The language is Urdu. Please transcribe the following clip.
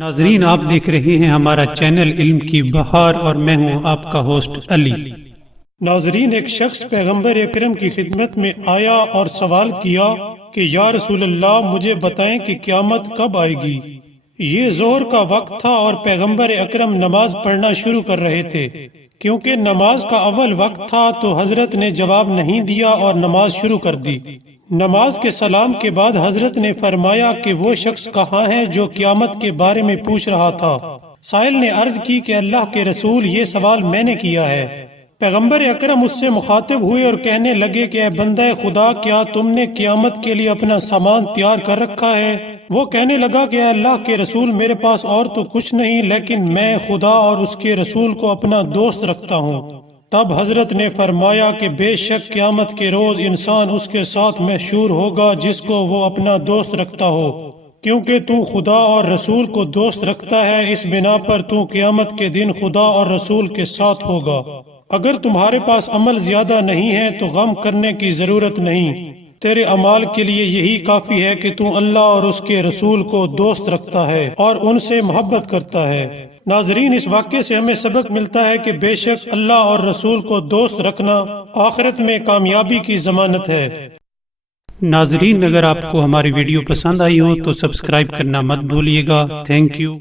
ناظرین، آپ دیکھ رہے ہیں ہمارا چینل علم کی بہار اور میں ہوں آپ کا ہوسٹ علی۔ ناظرین، ایک شخص پیغمبر اکرم کی خدمت میں آیا اور سوال کیا کہ یا رسول اللہ، مجھے بتائیں کہ قیامت کب آئے گی۔ یہ ظہر کا وقت تھا اور پیغمبر اکرم نماز پڑھنا شروع کر رہے تھے۔ کیونکہ نماز کا اول وقت تھا تو حضرت نے جواب نہیں دیا اور نماز شروع کر دی۔ نماز کے سلام کے بعد حضرت نے فرمایا کہ وہ شخص کہاں ہے جو قیامت کے بارے میں پوچھ رہا تھا۔ سائل نے عرض کی کہ اللہ کے رسول، یہ سوال میں نے کیا ہے۔ پیغمبر اکرم اس سے مخاطب ہوئے اور کہنے لگے کہ اے بندہ خدا، کیا تم نے قیامت کے لیے اپنا سامان تیار کر رکھا ہے؟ وہ کہنے لگا کہ اے اللہ کے رسول، میرے پاس اور تو کچھ نہیں، لیکن میں خدا اور اس کے رسول کو اپنا دوست رکھتا ہوں۔ تب حضرت نے فرمایا کہ بے شک قیامت کے روز انسان اس کے ساتھ محشور ہوگا جس کو وہ اپنا دوست رکھتا ہو، کیونکہ تو خدا اور رسول کو دوست رکھتا ہے، اس بنا پر تو قیامت کے دن خدا اور رسول کے ساتھ ہوگا۔ اگر تمہارے پاس عمل زیادہ نہیں ہے تو غم کرنے کی ضرورت نہیں، تیرے اعمال کے لیے یہی کافی ہے کہ تو اللہ اور اس کے رسول کو دوست رکھتا ہے اور ان سے محبت کرتا ہے۔ ناظرین، اس واقعے سے ہمیں سبق ملتا ہے کہ بے شک اللہ اور رسول کو دوست رکھنا آخرت میں کامیابی کی ضمانت ہے۔ ناظرین، اگر آپ کو ہماری ویڈیو پسند آئی ہو تو سبسکرائب کرنا مت بھولیے گا۔ Thank you.